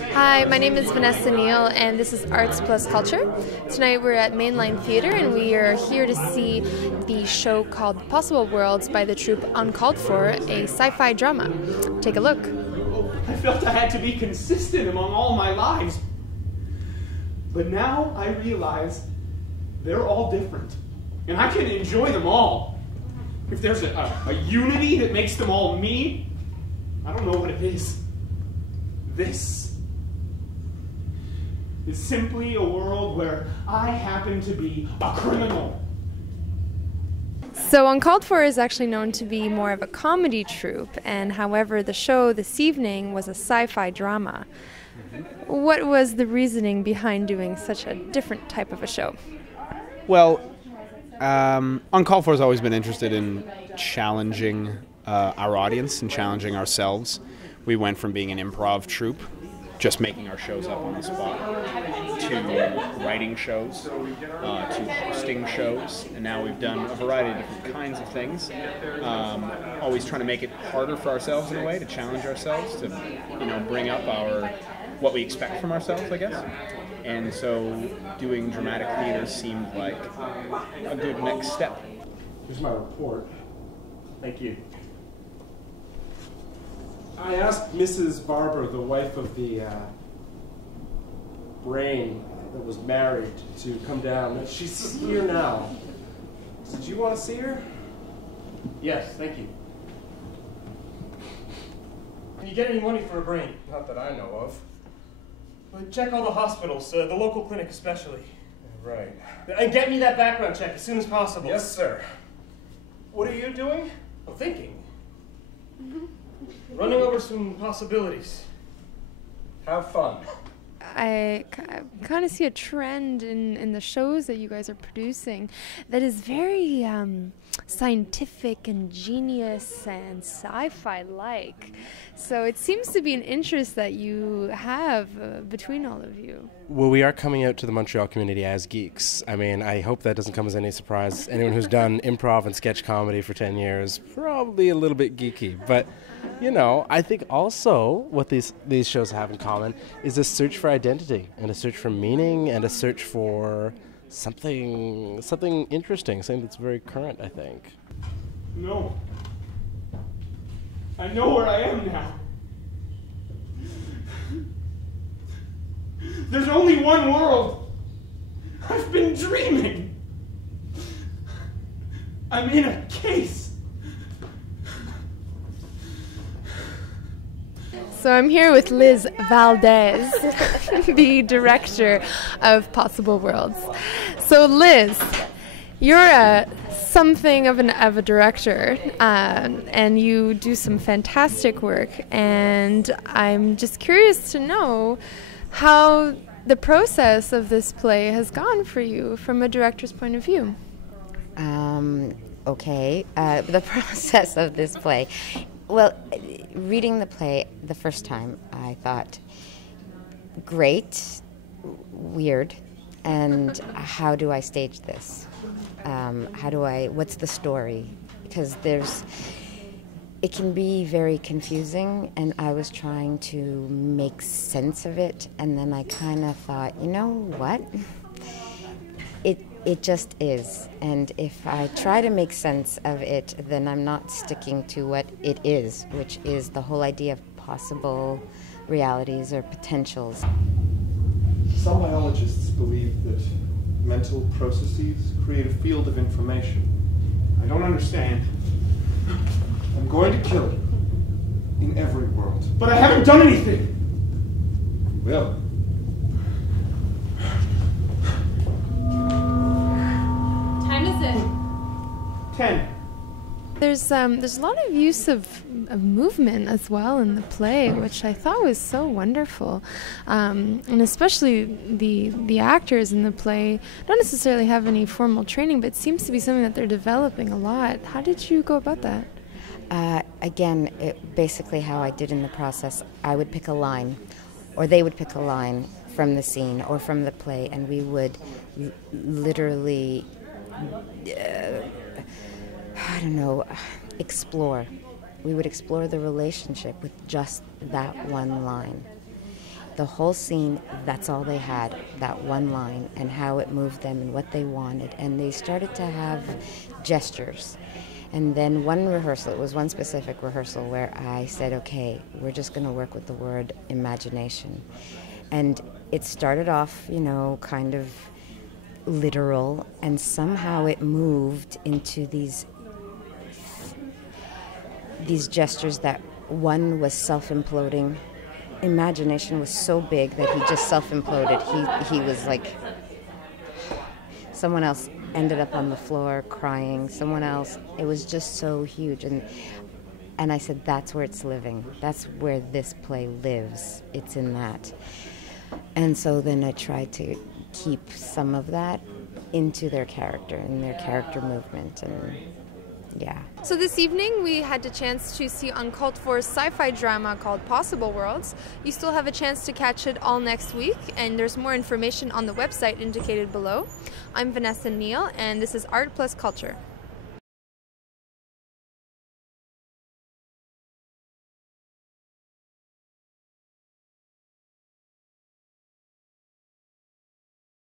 Hi, my name is Vanessa Neal, and this is Arts Plus Culture. Tonight we're at Mainline Theatre, and we are here to see the show called Possible Worlds by the troupe Uncalled For, a sci-fi drama. Take a look. I felt I had to be consistent among all my lives. But now I realize they're all different, and I can enjoy them all. If there's a unity that makes them all me, I don't know what it is. This is simply a world where I happen to be a criminal. So Uncalled For is actually known to be more of a comedy troupe, and however the show this evening was a sci-fi drama. What was the reasoning behind doing such a different type of a show? Well, Uncalled For has always been interested in challenging our audience and challenging ourselves. We went from being an improv troupe, just making our shows up on the spot, to writing shows, to hosting shows, and now we've done a variety of different kinds of things. Always trying to make it harder for ourselves in a way, to challenge ourselves, to bring up what we expect from ourselves, I guess. And so doing dramatic theater seemed like a good next step. Here's my report. Thank you. I asked Mrs. Barber, the wife of the brain that was married, to come down. She's here now. Did you want to see her? Yes, thank you. Can you get any money for a brain? Not that I know of. Well, check all the hospitals, the local clinic especially. Right. And get me that background check as soon as possible. Yes, sir. What are you doing? I'm thinking. Running over some possibilities. Have fun. I kind of see a trend in the shows that you guys are producing that is very scientific and genius and sci-fi-like. So it seems to be an interest that you have between all of you. Well, we are coming out to the Montreal community as geeks. I mean, I hope that doesn't come as any surprise. Anyone who's done improv and sketch comedy for 10 years, probably a little bit geeky. But, I think also what these shows have in common is a search for identity and a search for meaning and a search for something interesting, something that's very current, I think. No. I know where I am now. There's only one world. I've been dreaming. I'm in a case. So I'm here with Liz Valdez, the director of Possible Worlds. So Liz, you're something of a director, and you do some fantastic work, and I'm just curious to know how the process of this play has gone for you from a director's point of view. Okay, the process of this play. Well, reading the play the first time, I thought, great, weird, and how do I stage this? What's the story? Because it can be very confusing, and I was trying to make sense of it, and then I kind of thought, you know what? It just is, and if I try to make sense of it, then I'm not sticking to what it is, which is the whole idea of possible realities or potentials. Some biologists believe that mental processes create a field of information. I don't understand. I'm going to kill you in every world. But I haven't done anything. You will. Time is it? 10. There's a lot of use of movement as well in the play, which I thought was so wonderful, and especially the actors in the play don't necessarily have any formal training, but it seems to be something that they're developing a lot. How did you go about that? Again, basically how I did in the process, I would pick a line, or they would pick a line from the scene or from the play, and we would literally explore. We would explore the relationship with just that one line. the whole scene, that's all they had, that one line, and how it moved them and what they wanted. And they started to have gestures. And then one rehearsal, it was one specific rehearsal where I said, okay, we're just going to work with the word imagination. And it started off, you know, kind of literal, and somehow it moved into these gestures that one was self-imploding. Imagination was so big that he just self-imploded. He was like, someone else ended up on the floor crying, someone else, it was just so huge. And I said, that's where it's living. That's where this play lives. It's in that. And so then I tried to keep some of that into their character and their character movement, and yeah. So this evening we had the chance to see Uncalled For's sci-fi drama called Possible Worlds. You still have a chance to catch it all next week, and there's more information on the website indicated below. I'm Vanessa Neal, and this is Art Plus Culture.